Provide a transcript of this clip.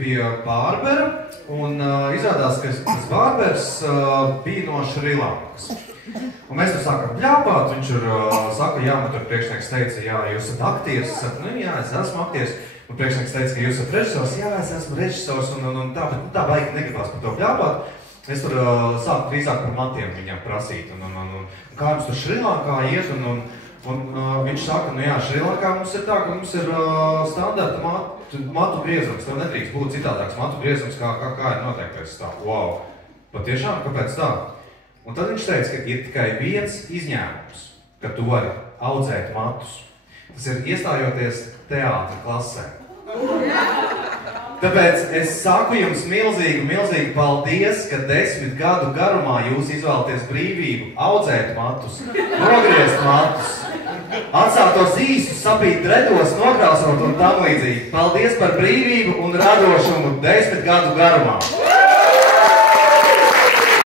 pie bārbera, un izrādās, ka tas bārbers bija no Šrilankas. Un mēs tur sākam bļāpāt, viņš tur saka, jā, man tur priekšnieks teica, jā, jūs esat aktieris, es saku, nu jā, es esmu aktieris, un priekšnieks teica, ka jūs esat režisors, jā, es esmu režisors, un tā baigi negribās par to bļāpāt. Es tur sāku drīzāk par matiem viņam prasīt, un kā jums tur Šrilankā iet, un viņš saka, nu jā, Šrilankā mums ir tā, ka mums ir standarta matu griezums, tev nedrīkst būt citādāks matu griezums, kā ir noteiktais. Tā, wow, patiešām, kāpēc tā? Un tad viņš teica, ka ir tikai viens izņēmums, ka tu vari audzēt matus. Tas ir iestājoties teātra klasē. Tāpēc es saku jums milzīgi paldies, ka 10 gadu garumā jūs izvēlaties brīvību audzēt matus, nogriezt matus, atstāt tos īsus, sapīt dredos, nokrāsot un tam līdzīgi. Paldies par brīvību un radošumu 10 gadu garumā!